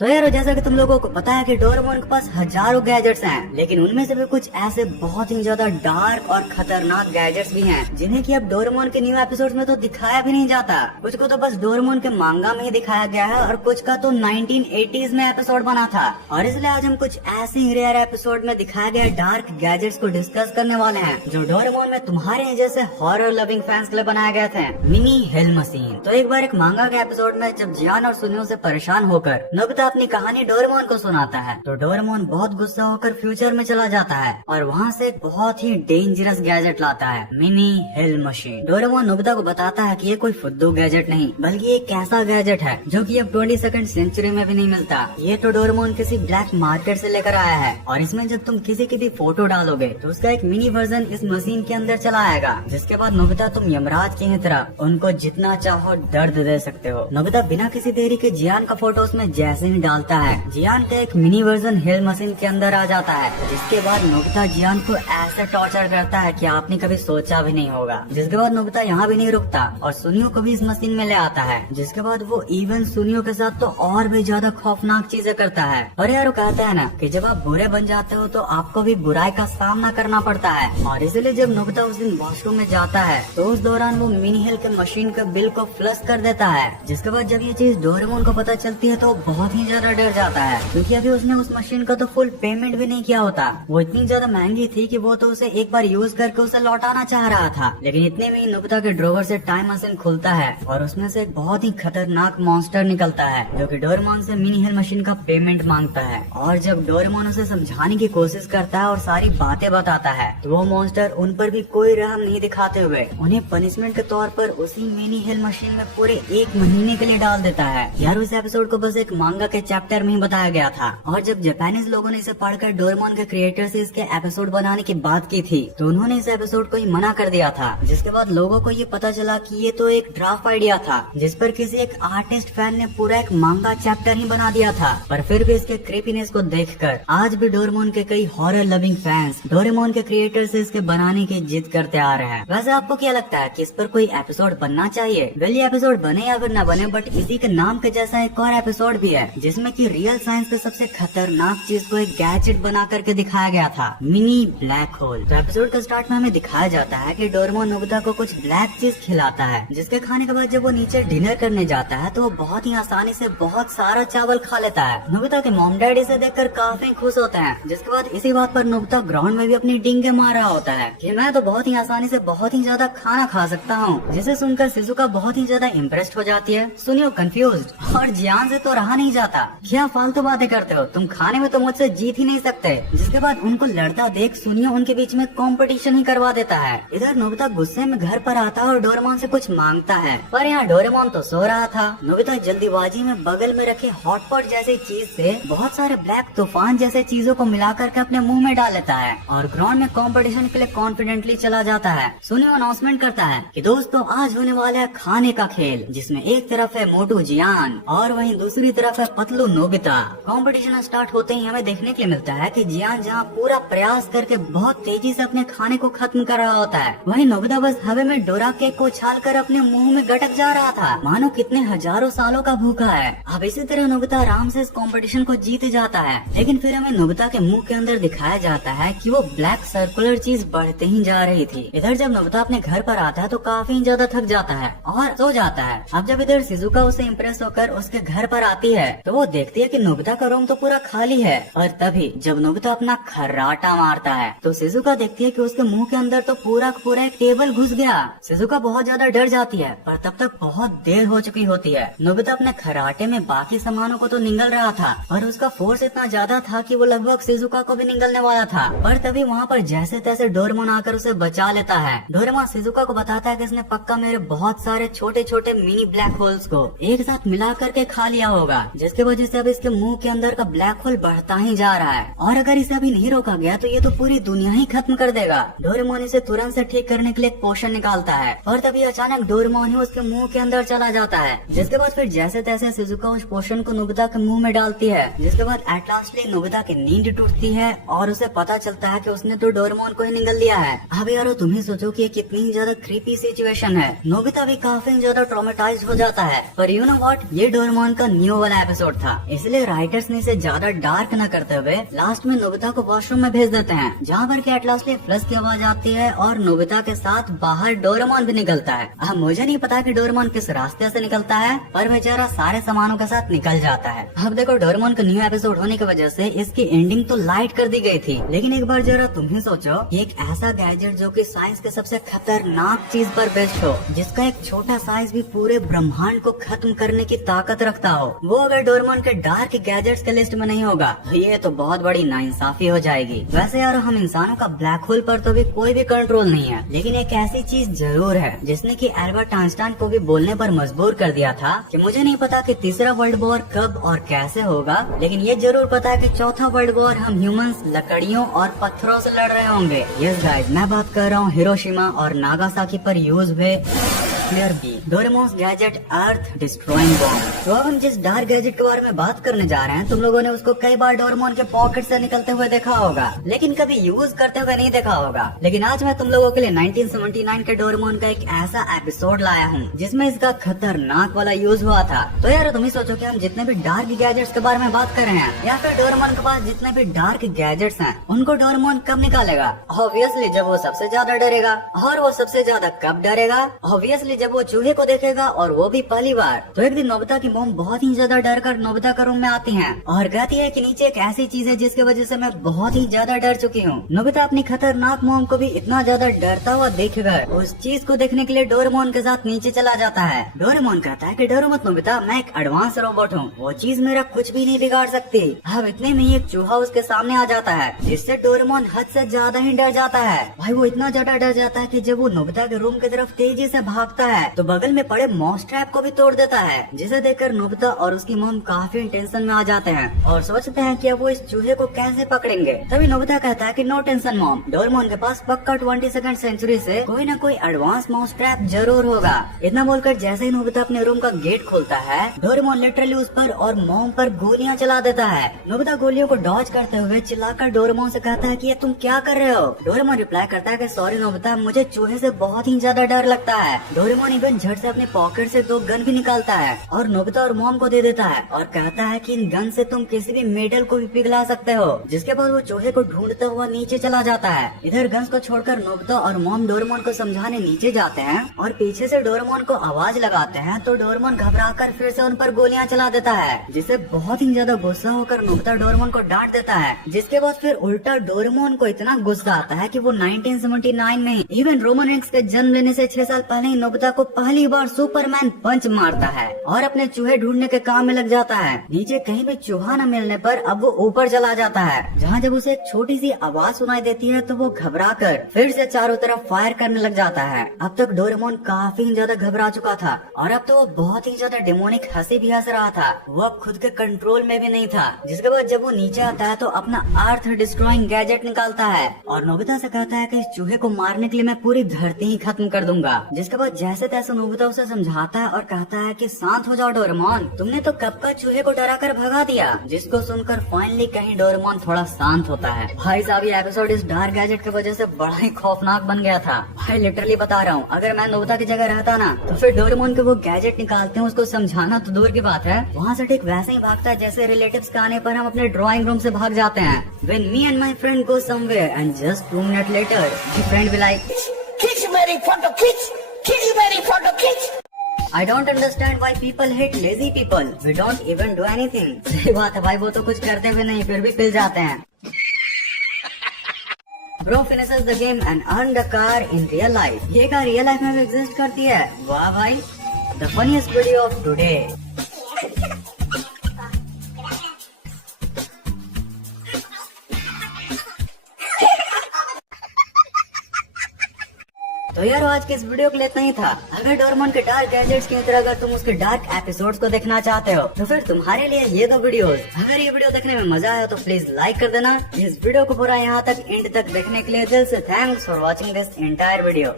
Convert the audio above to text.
तो यार जैसा कि तुम लोगों को पता है कि डोरेमोन के पास हजारों गैजेट्स हैं, लेकिन उनमें से भी कुछ ऐसे बहुत ही ज्यादा डार्क और खतरनाक गैजेट्स भी हैं, जिन्हें कि अब डोरेमोन के न्यू एपिसोड्स में तो दिखाया भी नहीं जाता। कुछ को तो बस डोरेमोन के मांगा में ही दिखाया गया है और कुछ का तो 1980s में एपिसोड बना था। और इसलिए आज हम कुछ ऐसे ही रेयर एपिसोड में दिखाए गए डार्क गैजेट्स को डिस्कस करने वाले हैं, जो डोरेमोन में तुम्हारे जैसे हॉरर लविंग फैंस के लिए बनाए गए थे। Mini hello machine. तो एक बार एक मांगा के एपिसोड में जब जियान और सुनियो से परेशान होकर नोबिता अपनी कहानी डोरेमोन को सुनाता है, तो डोरेमोन बहुत गुस्सा होकर फ्यूचर में चला जाता है और वहाँ से एक बहुत ही डेंजरस गैजेट लाता है, mini hello machine. Doraemon Nobita को बताता है कि ये कोई फुद्दू गैजेट नहीं, बल्कि एक ऐसा गैजेट है जो कि अब 22वीं सेंचुरी में भी नहीं मिलता। ये तो डोरेमोन किसी ब्लैक मार्केट से लेकर आया है और इसमें जब तुम किसी की भी फोटो डालोगे तो उसका एक मिनी वर्जन इस मशीन के अंदर चला आएगा, जिसके बाद नोबिता तुम यमराज की तरह उनको जितना चाहो दर्द दे सकते हो। नोबिता बिना किसी देरी के जियान का फोटो उसमें जैसे ही डालता है, जियान का एक मिनी वर्जन हेल मशीन के अंदर आ जाता है, जिसके बाद नोबिता जियान को ऐसे टॉर्चर करता है कि आपने कभी सोचा भी नहीं होगा। जिसके बाद नोबिता यहाँ भी नहीं रुकता और सुनियो को भी इस मशीन में ले आता है, जिसके बाद वो इवन सुनियो के साथ तो और भी ज्यादा खौफनाक चीजें करता है। और यार वो कहता है ना कि जब आप बुरे बन जाते हो तो आपको भी बुराई का सामना करना पड़ता है। और इसलिए जब नोबिता उस दिन वॉशरूम में जाता है तो उस दौरान वो मिनी हेल के मशीन के बिल को फ्लश कर देता है, जिसके बाद जब ये चीज डोरेमोन को पता चलती है तो बहुत ही ज्यादा डर जाता है, क्योंकि अभी उसने उस मशीन का तो फुल पेमेंट भी नहीं किया होता। वो इतनी ज्यादा महंगी थी कि वो तो उसे एक बार यूज करके उसे लौटाना चाह रहा था। लेकिन इतने में ही नोबिता के ड्रॉवर से टाइम मशीन खुलता है और उसमें से एक बहुत ही खतरनाक मॉन्स्टर निकलता है, जो कि डोरेमोन से मिनी हेल मशीन का पेमेंट मांगता है। और जब डोरेमोन उसे समझाने की कोशिश करता है और सारी बातें बताता है, तो वो मॉन्स्टर उन पर भी कोई रहम नहीं दिखाते हुए उन्हें पनिशमेंट के तौर पर उसी मिनी हेल मशीन में पूरे 1 महीने के लिए डाल देता है। यार इस एपिसोड को बस एक मांगा के चैप्टर में ही बताया गया था, और जब जापानीज लोगों ने इसे पढ़कर डोरेमोन के क्रिएटर से इसके एपिसोड बनाने की बात की थी, तो उन्होंने इस एपिसोड को ही मना कर दिया था। जिसके बाद लोगों को ये पता चला कि ये तो एक ड्राफ्ट आइडिया था, जिस पर किसी एक आर्टिस्ट फैन ने पूरा एक मांगा चैप्टर ही बना दिया था। पर फिर भी इसके क्रीपीनेस को देखकर आज भी डोरेमोन के कई हॉरर लविंग फैंस डोरेमोन के क्रिएटर से इसके बनाने की जिद करते आ रहे हैं। वैसे आपको क्या लगता है कि इस पर कोई एपिसोड बनना चाहिए? वेल ये एपिसोड बने या फिर न बने, बट इसी के नाम के जैसा एक और एपिसोड भी है, जिसमें कि रियल साइंस के सबसे खतरनाक चीज को एक गैजेट बना करके दिखाया गया था, मिनी ब्लैक होल। तो एपिसोड के स्टार्ट में हमें दिखाया जाता है कि डोरेमोन नोबिता को कुछ ब्लैक चीज खिलाता है, जिसके खाने के बाद जब वो नीचे डिनर करने जाता है तो वो बहुत ही आसानी से बहुत सारा चावल खा लेता है। नोबिता के मॉम डैडी इसे देखकर काफी खुश होते हैं, जिसके बाद इसी बात पर नोबिता ग्राउंड में भी अपनी डींगे मार रहा होता है कि मैं तो बहुत ही आसानी से बहुत ही ज्यादा खाना खा सकता हूँ, जिसे सुनकर शिजुका बहुत ही ज्यादा इम्प्रेस्ड हो जाती है। सुनियो कंफ्यूज्ड और जियान से तो रहा नहीं जाता, क्या फालतू बातें करते हो, तुम खाने में तो मुझसे जीत ही नहीं सकते। जिसके बाद उनको लड़ता देख सुनियो उनके बीच में कंपटीशन ही करवा देता है। इधर नोबिता गुस्से में घर पर आता है और डोरेमोन से कुछ मांगता है, पर यहाँ डोरेमोन तो सो रहा था। नोबिता जल्दीबाजी में बगल में रखे हॉटपॉट जैसी चीज से बहुत सारे ब्लैक तूफान जैसे चीजों को मिला करके अपने मुंह में डाल लेता है और ग्राउंड में कंपटीशन के लिए कॉन्फिडेंटली चला जाता है। सुनियो अनाउंसमेंट करता है कि दोस्तों आज होने वाला है खाने का खेल, जिसमें एक तरफ है मोटू जियान और वहीं दूसरी तरफ है पतलू नोबिता। कंपटीशन स्टार्ट होते ही हमें देखने के लिए मिलता है कि जियान जहाँ पूरा प्रयास करके बहुत तेजी से अपने खाने को खत्म कर रहा होता है, वहीं नोबिता बस हवा में डोरा केक को उछाल कर अपने मुंह में गटक जा रहा था, मानो कितने हजारों सालों का भूखा है। अब इसी तरह नोबिता आराम से इस कंपटीशन को जीत जाता है, लेकिन फिर हमें नोबिता के मुंह के अंदर दिखाया जाता है कि वो ब्लैक सर्कुलर चीज बढ़ते ही जा रही थी। इधर जब नोबिता अपने घर पर आता है तो काफी ज्यादा थक जाता है और सो जाता है। अब जब इधर शिजुका उसे इम्प्रेस होकर उसके घर पर आती है तो वो देखती है कि नोबिता का रूम तो पूरा खाली है, और तभी जब नोबिता अपना खर्राटा मारता है तो शिजुका देखती है कि उसके मुंह के अंदर तो पूरा एक टेबल घुस गया। शिजुका बहुत ज्यादा डर जाती है, पर तब तक बहुत देर हो चुकी होती है। नोबिता अपने खर्राटे में बाकी सामानों को तो निगल रहा था, और उसका फोर्स इतना ज्यादा था कि वो लगभग शिजुका को भी निगलने वाला था। पर तभी वहाँ पर जैसे तैसे डोरेमोन आकर उसे बचा लेता है। डोरेमोन शिजुका को बताता है कि इसने पक्का मेरे बहुत सारे छोटे छोटे मिनी ब्लैक होल्स को एक साथ मिला करके खा लिया होगा, जिसकी वजह से अब इसके मुंह के अंदर का ब्लैक होल बढ़ता ही जा रहा है, और अगर इसे अभी नहीं रोका गया तो ये तो पूरी दुनिया ही खत्म कर देगा। डोरेमोन इसे तुरंत से ठीक करने के लिए एक पोशन निकालता है, और तभी अचानक डोरेमोन ही उसके मुंह के अंदर चला जाता है। जिसके बाद फिर जैसे तैसे शिजुका उस पोशन को नोबिता के मुंह में डालती है, जिसके बाद एट लास्टली नोबिता की नींद टूटती है और उसे पता चलता है कि उसने तो डोरेमोन को ही निगल लिया है। अब यारो तुम ही सोचो कि ये कितनी ज्यादा क्रीपी सिचुएशन है। नोबिता भी काफी ज्यादा ट्रॉमेटाइज्ड हो जाता है, पर यू नो व्हाट, ये डोरेमोन का न्यू वाला एपिसोड एपिसोड था, इसलिए राइटर्स ने इसे ज्यादा डार्क न करते हुए लास्ट में नोबिता को वॉशरूम में भेज देते हैं, जहाँ पर कि एटलासली फ्लश की आवाज आती है और नोबिता के साथ बाहर डोरेमोन भी निकलता है। अब मुझे नहीं पता कि डोरेमोन किस रास्ते से निकलता है, पर बेचारा सारे सामानों के साथ निकल जाता है। अब देखो, डोरेमोन का न्यू एपिसोड होने की वजह से इसकी एंडिंग तो लाइट कर दी गई थी, लेकिन एक बार जरा तुम ही सोचो कि एक ऐसा गैजेट जो कि साइंस के सबसे खतरनाक चीज पर बेस्ड हो, जिसका एक छोटा साइज भी पूरे ब्रह्मांड को खत्म करने की ताकत रखता हो, वो अगर डोरेमोन के डार्क गैजेट्स के लिस्ट में नहीं होगा तो ये तो बहुत बड़ी नाइंसाफी हो जाएगी। वैसे यार, हम इंसानों का ब्लैक होल पर तो भी कोई भी कंट्रोल नहीं है, लेकिन एक ऐसी चीज जरूर है जिसने कि एल्बर्ट आइंस्टाइन को भी बोलने पर मजबूर कर दिया था कि मुझे नहीं पता कि तीसरा वर्ल्ड वॉर कब और कैसे होगा, लेकिन ये जरूर पता है कि चौथा वर्ल्ड वॉर हम ह्यूमंस लकड़ियों और पत्थरों से लड़ रहे होंगे। यस गाइस, मैं बात कर रहा हूँ हिरोशिमा और नागासाकी पर यूज हुए क्लियर बी डोरेमोन्स गैजेट अर्थ डिस्ट्रॉइंग बॉम्ब। तो अब हम जिस डार्क गैजेट के बारे में बात करने जा रहे हैं, तुम लोगों ने उसको कई बार डोरेमोन के पॉकेट से निकलते हुए देखा होगा, लेकिन कभी यूज करते हुए नहीं देखा होगा। लेकिन आज मैं तुम लोगों के लिए 1979 के डोरेमोन का एक ऐसा एपिसोड लाया हूँ जिसमें इसका खतरनाक वाला यूज हुआ था। तो यार तुम ही सोचो कि हम जितने भी डार्क गैजेट्स के बारे में बात कर रहे हैं, या फिर डोरेमोन के पास जितने भी डार्क गैजेट्स हैं, उनको डोरेमोन कब निकालेगा? ऑब्वियसली जब वो सबसे ज्यादा डरेगा। और वो सबसे ज्यादा कब डरेगा? ऑब्वियसली जब वो चूहे को देखेगा, और वो भी पहली बार। तो एक दिन नोबिता की मॉम बहुत ही ज्यादा डर कर नोबिता के रूम में आती हैं और कहती है कि नीचे एक ऐसी चीज है जिसकी वजह से मैं बहुत ही ज्यादा डर चुकी हूँ। नोबिता अपनी खतरनाक मॉम को भी इतना ज्यादा डरता हुआ देखकर उस चीज को देखने के लिए डोरेमोन के साथ नीचे चला जाता है। डोरेमोन कहता है कि डरो मत नोबिता, मैं एक एडवांस रोबोट हूँ, वो चीज मेरा कुछ भी नहीं बिगाड़ सकती। अब इतने में ही एक चूहा उसके सामने आ जाता है, जिससे डोरेमोन हद से ज्यादा ही डर जाता है। भाई वो इतना ज्यादा डर जाता है कि जब वो नोबिता के रूम की तरफ तेजी से भागता है तो बगल में पड़े मॉस ट्रैप को भी तोड़ देता है, जिसे देखकर नोबिता और उसकी मॉम काफी टेंशन में आ जाते हैं और सोचते हैं कि अब वो इस चूहे को कैसे पकड़ेंगे। तभी नोबिता कहता है कि नो टेंशन मॉम, डोरेमोन के पास पक्का 22वीं सेंचुरी से कोई न कोई एडवांस माउस ट्रैप जरूर होगा। इतना बोलकर जैसे ही नोबिता अपने रूम का गेट खोलता है, डोरेमोन लिटरली उस पर और मॉम पर गोलियां चला देता है। नोबिता गोलियों को डॉज करते हुए चिल्लाकर डोरेमोन से कहता है कि ये तुम क्या कर रहे हो? डोरेमोन रिप्लाई करता है कि सॉरी नोबिता, मुझे चूहे से बहुत ही ज्यादा डर लगता है। डोरेमोन इवन झट से अपने पॉकेट से 2 गन भी निकालता है और नोबिता और मॉम को दे देता है और कहता है कि इन गन से तुम किसी भी मेटल को भी पिघला सकते हो। जिसके बाद वो चूहे को ढूंढता हुआ नीचे चला जाता है। इधर गन्स को छोड़कर नोबिता और मॉम डोरेमोन को समझाने नीचे जाते हैं और पीछे से डोरेमोन को आवाज लगाते हैं, तो डोरेमोन घबराकर फिर से उन पर गोलियां चला देता है, जिससे बहुत ही ज्यादा गुस्सा होकर नोबिता डोरेमोन को डांट देता है। जिसके बाद फिर उल्टा डोरेमोन को इतना गुस्सा आता है कि वो 1979 में इवन रोमन रेंस के जन्म लेने से 6 साल पहले ही नोबिता को पहली बार सुपरमैन पंच मारता है और अपने चूहे ढूंढने के काम में लग जाता है। नीचे कहीं भी चूहा न मिलने पर अब वो ऊपर चला जाता है, जहाँ जब उसे एक छोटी सी आवाज सुनाई देती है तो वो घबराकर फिर से चारों तरफ फायर करने लग जाता है। अब तक डोरेमोन काफी ज्यादा घबरा चुका था और अब तो वो बहुत ही ज्यादा डेमोनिक हंसी भी हंस रहा था। वो अब खुद के कंट्रोल में भी नहीं था। जिसके बाद जब वो नीचे आता है तो अपना अर्थ डिस्ट्रॉइंग गैजेट निकालता है और नोबिता से कहता है कि इस चूहे को मारने के लिए मैं पूरी धरती ही खत्म कर दूंगा। जिसके बाद जैसे तैसे नोबिता उसे समझाता है और कहता है कि शांत हो जाओ डोरेमोन, तुमने तो कब का चूहे को डरा कर भगा दिया। जिसको सुनकर फाइनली कहीं डोरेमोन थोड़ा शांत होता है। भाई साहब ये एपिसोड इस डार्क गैजेट की वजह से बड़ा ही खौफनाक बन गया था। भाई लिटरली बता रहा हूँ, अगर मैं नोबिता की जगह रहता ना तो फिर डोरेमोन के वो गैजेट निकालते हैं, उसको समझाना तो दूर की बात है, वहाँ से ठीक वैसे ही भागता है जैसे रिलेटिव्स के आने पर हम अपने ड्राइंग रूम से भाग जाते हैं। When me and my friend go somewhere and just 2 minutes later, my friend will like, खींच मेरी फोटो खींच, खींच मेरी फोटो खींच। I don't understand why people hate lazy people. We don't even do anything. सही बात है भाई, वो तो कुछ करते हुए नहीं फिर भी पिल जाते हैं। Bro finishes the game and earn the car in real life. ये कार रियल लाइफ में भी एग्जिस्ट करती है। वाह भाई, the funniest video of today. तो यार आज के इस वीडियो के लिए इतना ही था। अगर डोरेमोन के डार्क गैजेट्स की तरह अगर तुम उसके डार्क एपिसोड्स को देखना चाहते हो तो फिर तुम्हारे लिए ये 2 वीडियोस। अगर ये वीडियो देखने में मजा आया तो प्लीज लाइक कर देना। इस वीडियो को पूरा यहाँ तक एंड तक देखने के लिए दिल से thanks for watching this entire video.